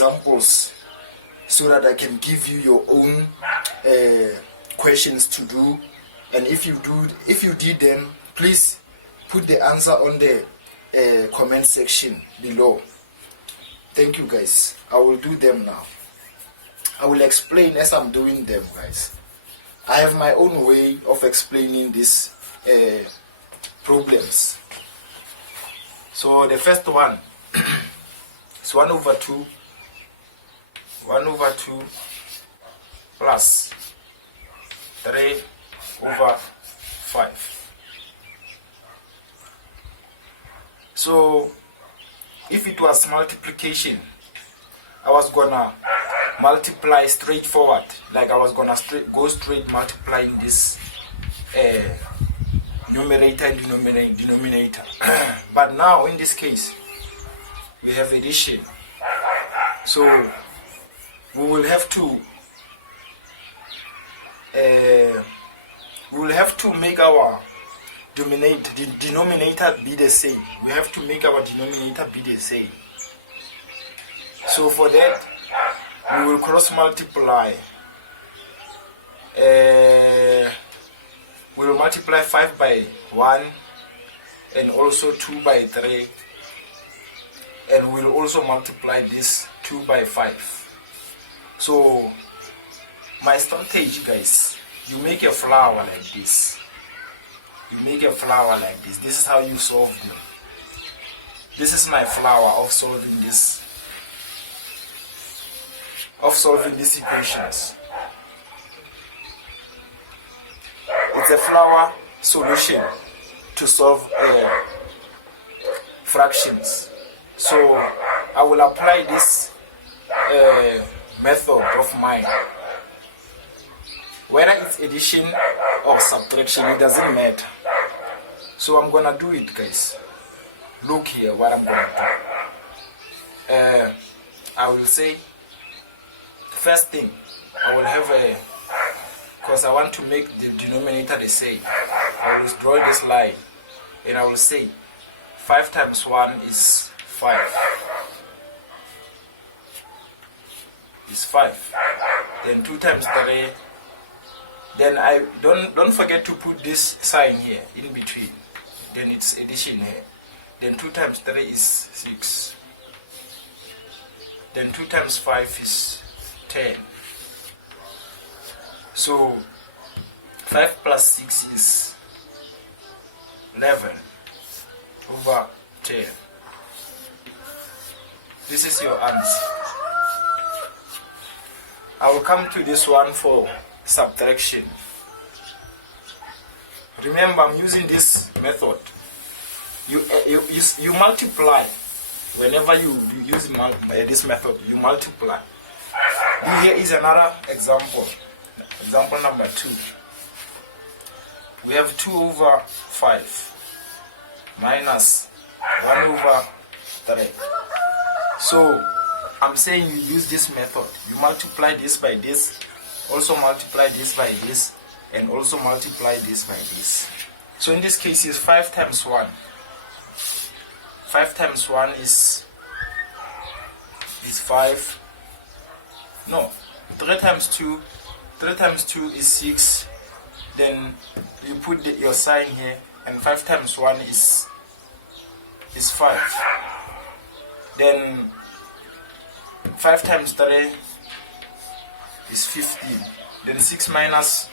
examples so that I can give you your own questions to do. And if you did them, please put the answer on the comment section below. Thank you guys. I will do them now. I will explain as I'm doing them, guys. I have my own way of explaining these problems. So the first one is 1 over 2 plus 3 over 5. So if it was multiplication, I was gonna multiply straightforward, like I was gonna go straight multiplying this numerator and denominator. But now in this case we have addition, so we will have to make our denominator be the same. We have to make our denominator be the same. So for that we will cross multiply. We will multiply 5 by 1 and also 2 by 3, and we will also multiply this 2 by 5. So my strategy, guys, you make a flower like this. This is how you solve them. This is my flower of solving these equations. It's a flower solution to solve fractions. So I will apply this method of mine. Whether it's addition or subtraction, it doesn't matter. So I'm gonna do it, guys. Look here what I'm gonna do. I will say, first thing, I will have because I want to make the denominator the same, I will draw this line and I will say 5 times 1 is 5. Is 5. Then 2 times 3. Then I don't forget to put this sign here in between. Then it's addition here. Then 2 times 3 is 6. Then 2 times 5 is 10. So 5 plus 6 is 11 over 10. This is your answer. I will come to this one for subtraction. Remember, I'm using this method. You multiply. Whenever you use this method, you multiply. Here is another example. Example number 2. We have 2 over 5 minus 1 over 3. So I'm saying you use this method. You multiply this by this, also multiply this by this, and also multiply this by this. So in this case is 5 times 1. 5 times 1 is 5. No, 3 times 2. 3 times 2 is 6. Then you put your sign here, and 5 times 1 is 5. Then 5 times 3 is 15. Then 6 minus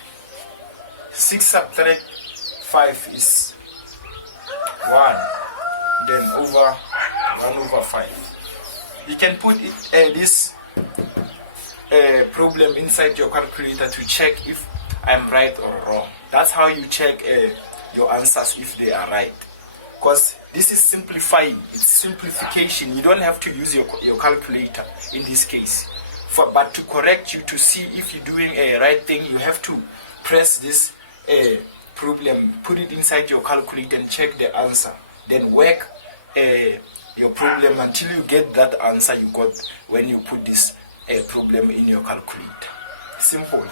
6 subtract 5 is 1. Then over 1 over 5. You can put this problem inside your calculator to check if I'm right or wrong. That's how you check your answers if they are right. Because this is simplifying, it's simplification. You don't have to use your calculator in this case. But to correct you, to see if you're doing a right thing, you have to press this problem, put it inside your calculator and check the answer. Then work your problem until you get that answer you got when you put this problem in your calculator. Simple.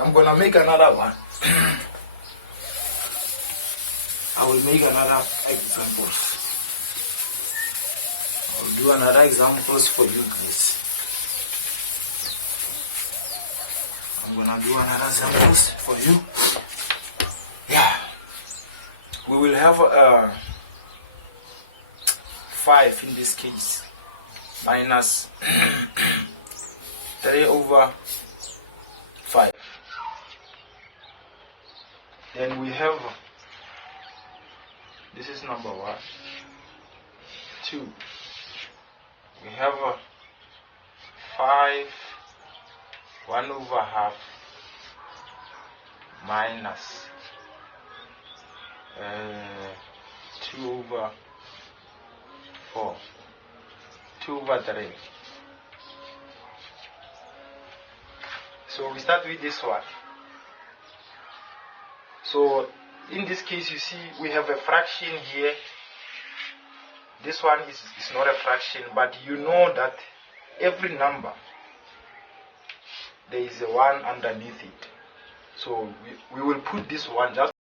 I'm gonna make another one. I will make another example. I'll do another examples for you guys. I'm gonna do another examples for you. Yeah, we will have 5 in this case, minus 3 over 5. Then we have, this is number 1, 2. We have 5, 1 over half, minus 2 over 4, 2 over 3. So we start with this one. So in this case, you see we have a fraction here. This one is not a fraction, but you know that every number, there is a 1 underneath it. So we will put this one just.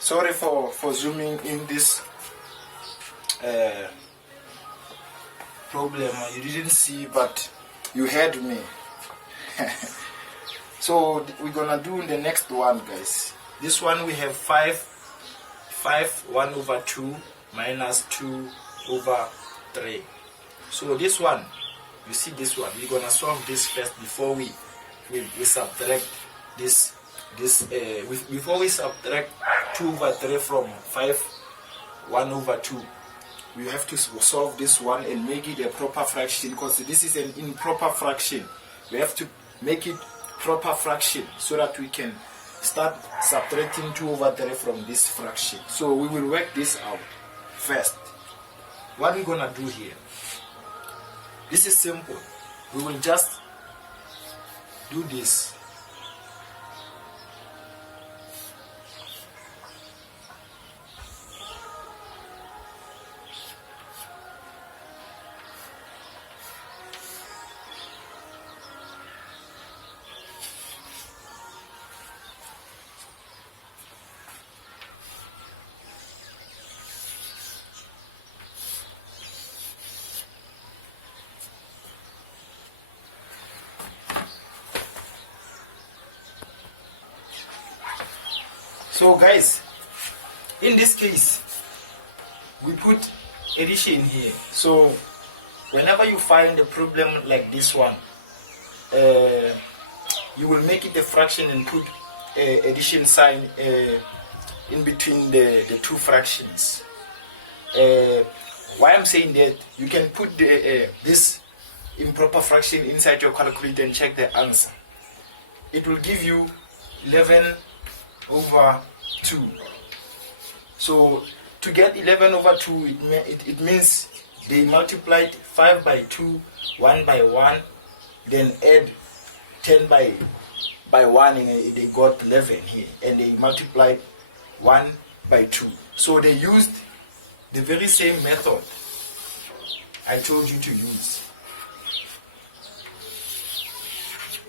Sorry for zooming in this problem. You didn't see, but you heard me. So we're gonna do the next one, guys. This one we have 5, 1 over 2 minus 2 over 3. So this one, you see this one, we're gonna solve this first before we subtract this. Before we subtract 2 over 3 from 5, 1 over 2, we have to solve this one and make it a proper fraction, because this is an improper fraction. We have to make it proper fraction so that we can start subtracting 2 over 3 from this fraction. So we will work this out first. What we're gonna do here, this is simple. We will just do this. So guys, in this case, we put addition here. So whenever you find a problem like this one, you will make it a fraction and put addition sign in between the two fractions. Why I'm saying that, you can put this improper fraction inside your calculator and check the answer. It will give you 11 over 2. So to get 11 over 2, it means they multiplied 5 by 2, 1 by 1, then add 10 by 1 and they got 11 here, and they multiplied 1 by 2. So they used the very same method I told you to use.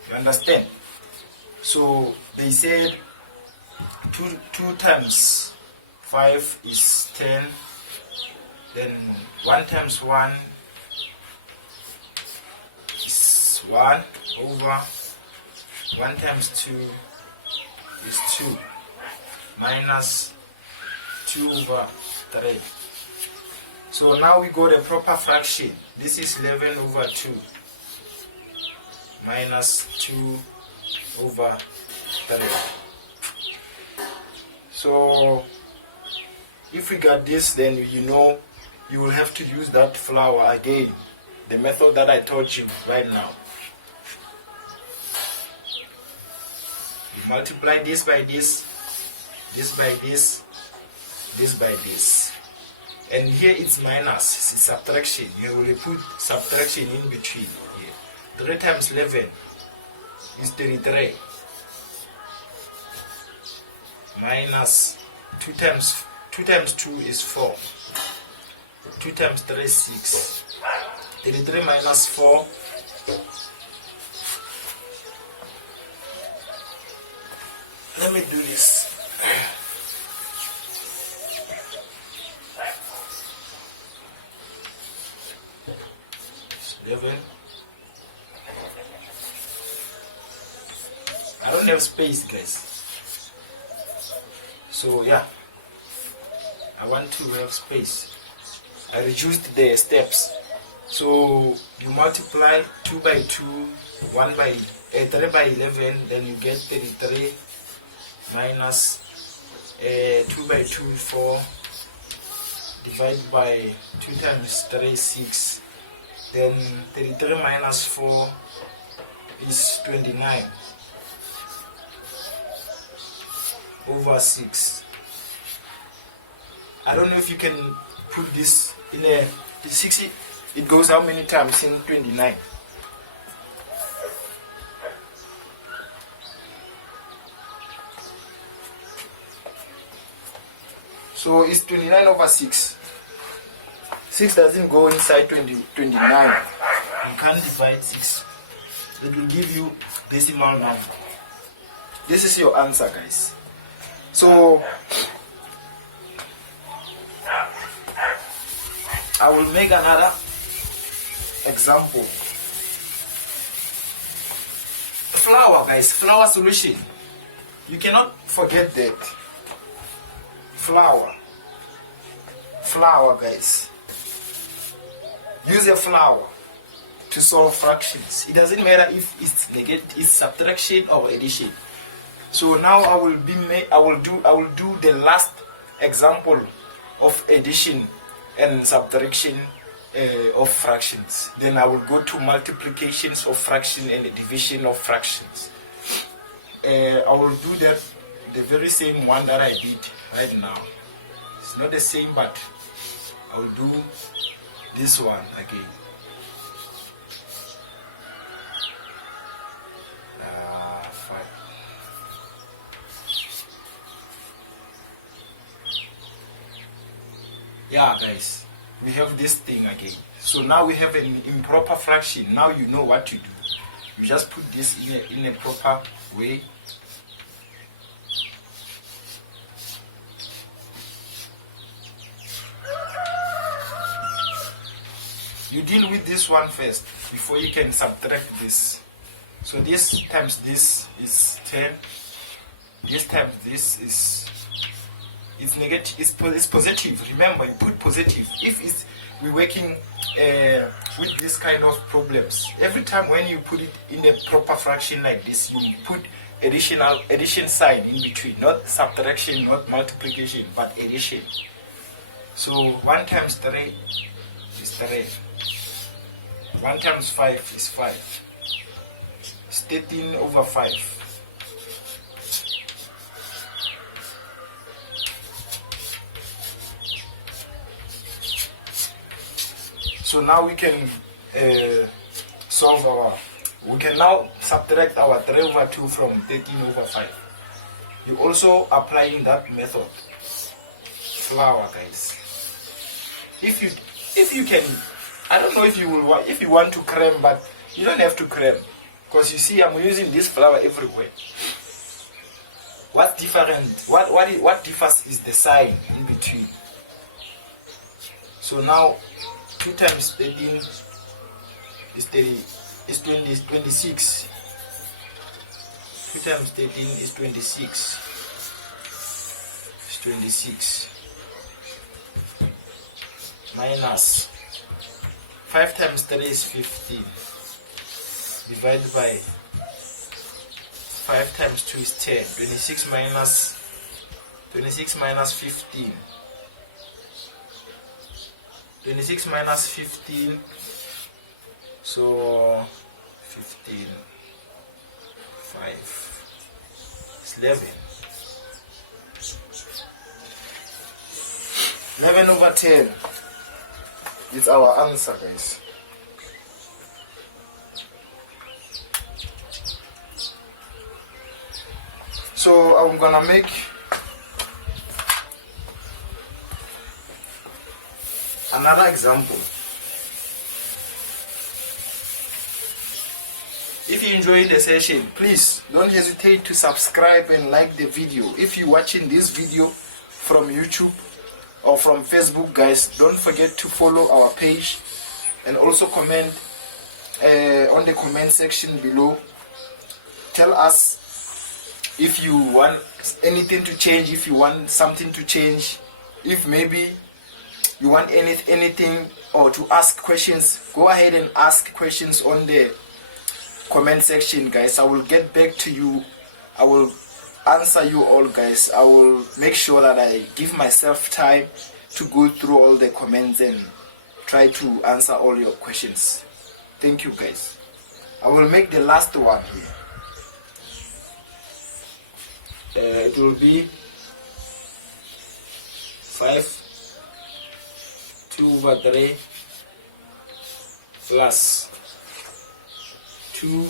You understand? So they said 2 times 5 is 10, then 1 times 1 is 1 over 1 times 2 is 2 minus 2 over 3. So now we got a proper fraction. This is 11 over 2 minus 2 over 3. So if we got this, then you know you will have to use that flour again, the method that I taught you right now. You multiply this by this, this by this, this by this. And here it's minus, it's subtraction. You will put subtraction in between here. 3 times 11 is 33. Minus 2 times 2 is 4. 2 times 3 is 6. 33 minus 4. Let me do this. 11. I don't have space, guys. So yeah, I want to have space. I reduced the steps. So you multiply 2 by 2, 1 by 3 by 11, then you get 33 minus 2 by 2 is 4, divided by 2 times 3 is 6, then 33 minus 4 is 29 over 6. I don't know if you can put this in a 60. It goes how many times in 29? So it's 29 over 6. 6 doesn't go inside 29. You can't divide 6. It will give you decimal number. This is your answer, guys. So I will make another example. Flour, guys, flour solution. You cannot forget that. Flour, guys. Use a flour to solve fractions. It doesn't matter if it's negative, it's subtraction or addition. So now I will do the last example of addition and subtraction of fractions. Then I will go to multiplications of fraction and division of fractions. I will do that the very same one that I did right now. It's not the same, but I will do this one again. Yeah, guys, we have this thing again. So now we have an improper fraction. Now you know what to do. You just put this in a proper way. You deal with this one first before you can subtract this. So this times this is 10. This times this is, it's negative, it's positive. Remember, you put positive. If we're working with this kind of problems, every time when you put it in a proper fraction like this, you put addition sign in between, not subtraction, not multiplication, but addition. So 1 times 3 is 3. 1 times 5 is 5. It's 13 over 5. So now we can solve our We can now subtract our 3 over 2 from 13 over 5. You also applying that method. Flour, guys. If you can, I don't know if you want to cram, but you don't have to cram, because you see I'm using this flour everywhere. What's different? What differs is the sign in between. So now 2 times 13 is 26. 2 times 13 is 26. It's 26. Minus 5 times 3 is 15. Divided by 5 times 2 is 10. 26 minus 15. 26 minus 15. So 15. 5. It's 11. 11 over 10. It's our answer, guys. So I'm gonna make another example. If you enjoyed the session, please don't hesitate to subscribe and like the video. If you're watching this video from YouTube or from Facebook, guys, don't forget to follow our page and also comment on the comment section below. Tell us if you want anything to change, if you want something to change, if maybe you want anything or to ask questions. Go ahead and ask questions on the comment section, guys. I will get back to you. I will answer you all, guys. I will make sure that I give myself time to go through all the comments and try to answer all your questions. Thank you, guys. I will make the last one here. It will be 5 2 over 3 plus 2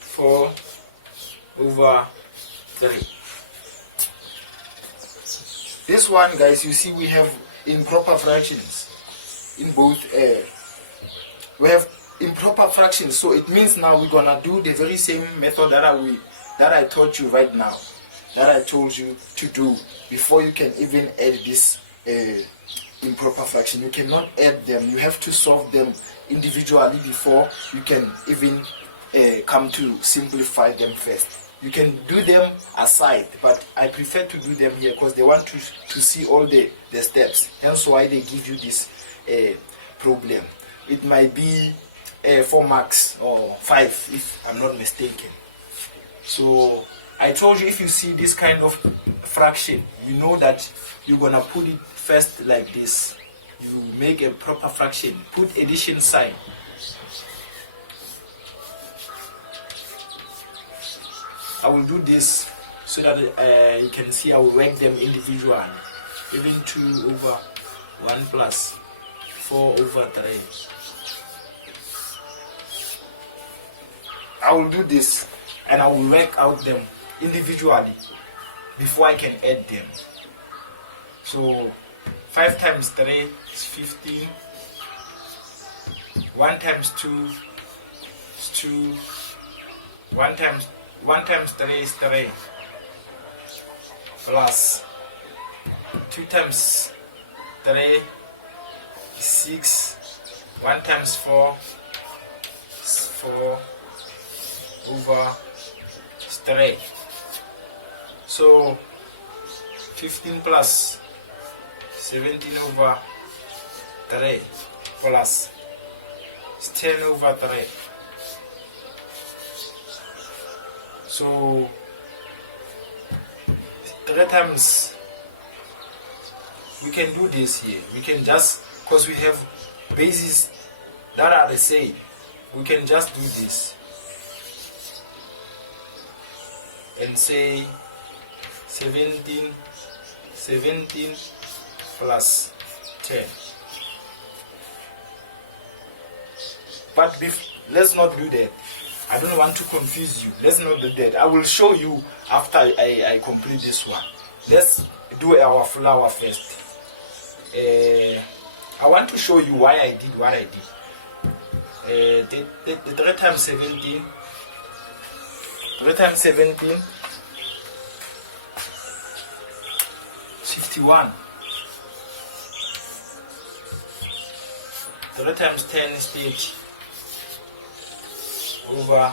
4 over 3. This one, guys, you see we have improper fractions in both. We have improper fractions, so it means now we're gonna do the very same method that I taught you right now, that I told you to do before you can even add this improper fraction. You cannot add them. You have to solve them individually before you can even come to simplify them first. You can do them aside, but I prefer to do them here because they want to see all the steps. Hence why they give you this problem. It might be 4 marks or 5 if I'm not mistaken. So I told you, if you see this kind of fraction, you know that you're gonna put it first like this. You make a proper fraction, put addition sign. I will do this so that you can see I will work them individually. Even 2 over 1 plus 4 over 3. I will do this and I will work out them individually before I can add them. So 5 times 3 is 15. 1 times 2 is 2. 1 times 3 is 3. Plus 2 times 3 is 6. 1 times 4 is 4 over 3. So 15 plus 17 over 3 plus 10 over 3. So 3 times, we can do this here. We can just, because we have bases that are the same, we can just do this and say 17 plus 10. But let's not do that. I don't want to confuse you. Let's not do that. I will show you after I complete this one. Let's do our flower first. I want to show you why I did what I did. The 3 times 17. 3 times 17. 51. 3 times 10 is 30. Over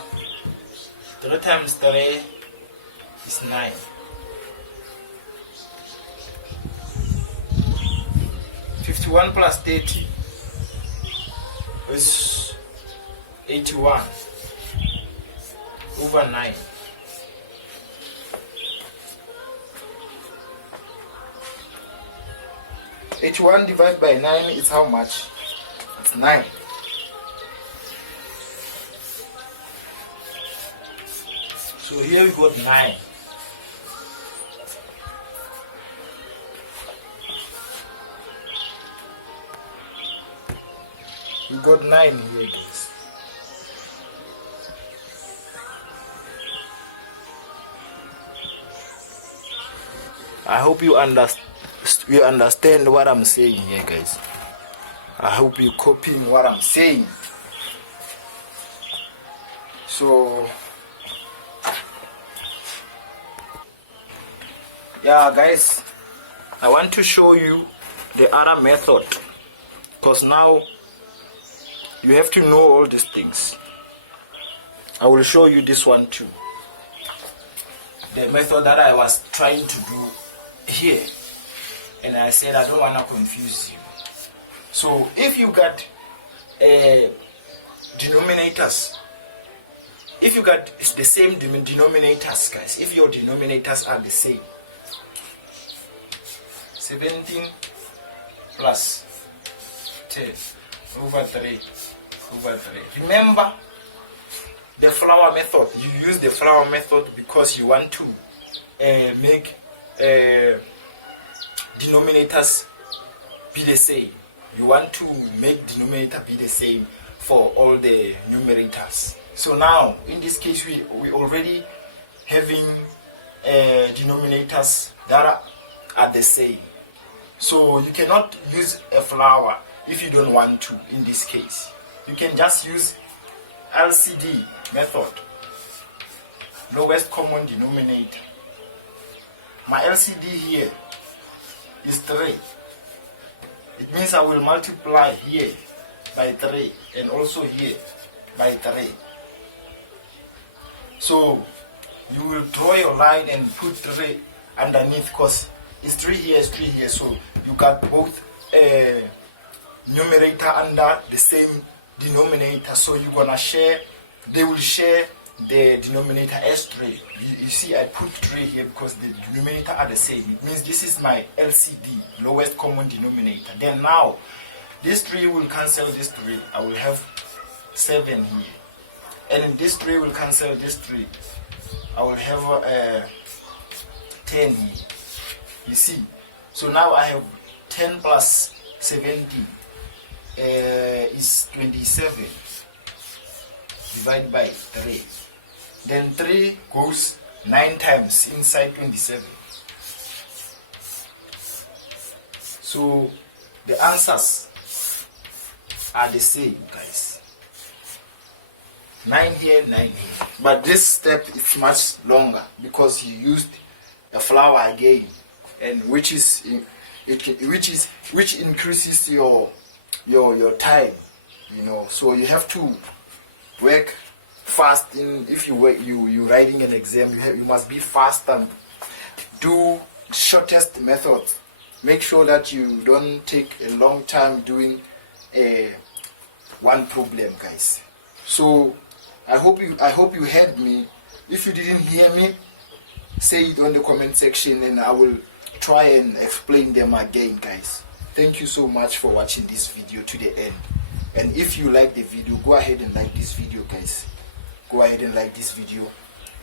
3 times 3 is 9. 51 plus 30 is 81 over 9. 81 divided by 9 is how much? It's 9. So here we got 9. We got 9 here, guys. I hope you understand what I'm saying here, guys. I hope you copying what I'm saying. So yeah, guys, I want to show you the other method, because now you have to know all these things. I will show you this one too. The method that I was trying to do here, and I said I don't want to confuse you. So if you got denominators, if you got the same denominators, guys, if your denominators are the same, 17 plus 10 over 3 over 3. Remember the flower method. You use the flower method because you want to make denominators be the same. You want to make denominator be the same for all the numerators. So now in this case we already having denominators that are the same. So you cannot use a flower if you don't want to. In this case you can just use LCD method, lowest common denominator. My LCD here is 3. It means I will multiply here by 3 and also here by 3. So you will draw your line and put 3 underneath, because it's 3 here, it's 3 here. So you got both numerator under the same denominator. So you're gonna share, they will share the denominator as 3. You see, I put 3 here because the denominator are the same. It means this is my LCD, lowest common denominator. Then now this 3 will cancel this 3. I will have 7 here, and this 3 will cancel this 3. I will have 10 here. You see, so now I have 10 plus 17 is 27 divided by 3. Then 3 goes 9 times inside 27. So the answers are the same, guys. 9 here, 9 here. But this step is much longer because you used a flower again, and which increases your time, you know. So you have to work fast. If you writing an exam, you must be fast and do shortest method. Make sure that you don't take a long time doing one problem, guys. So I hope you heard me. If you didn't hear me, say it on the comment section and I will try and explain them again, guys. Thank you so much for watching this video to the end. And if you like the video, go ahead and like this video, guys. Go ahead and like this video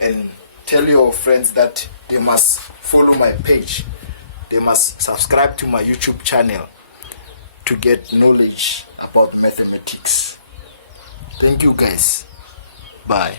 and tell your friends that they must follow my page. They must subscribe to my YouTube channel to get knowledge about mathematics. Thank you guys. Bye.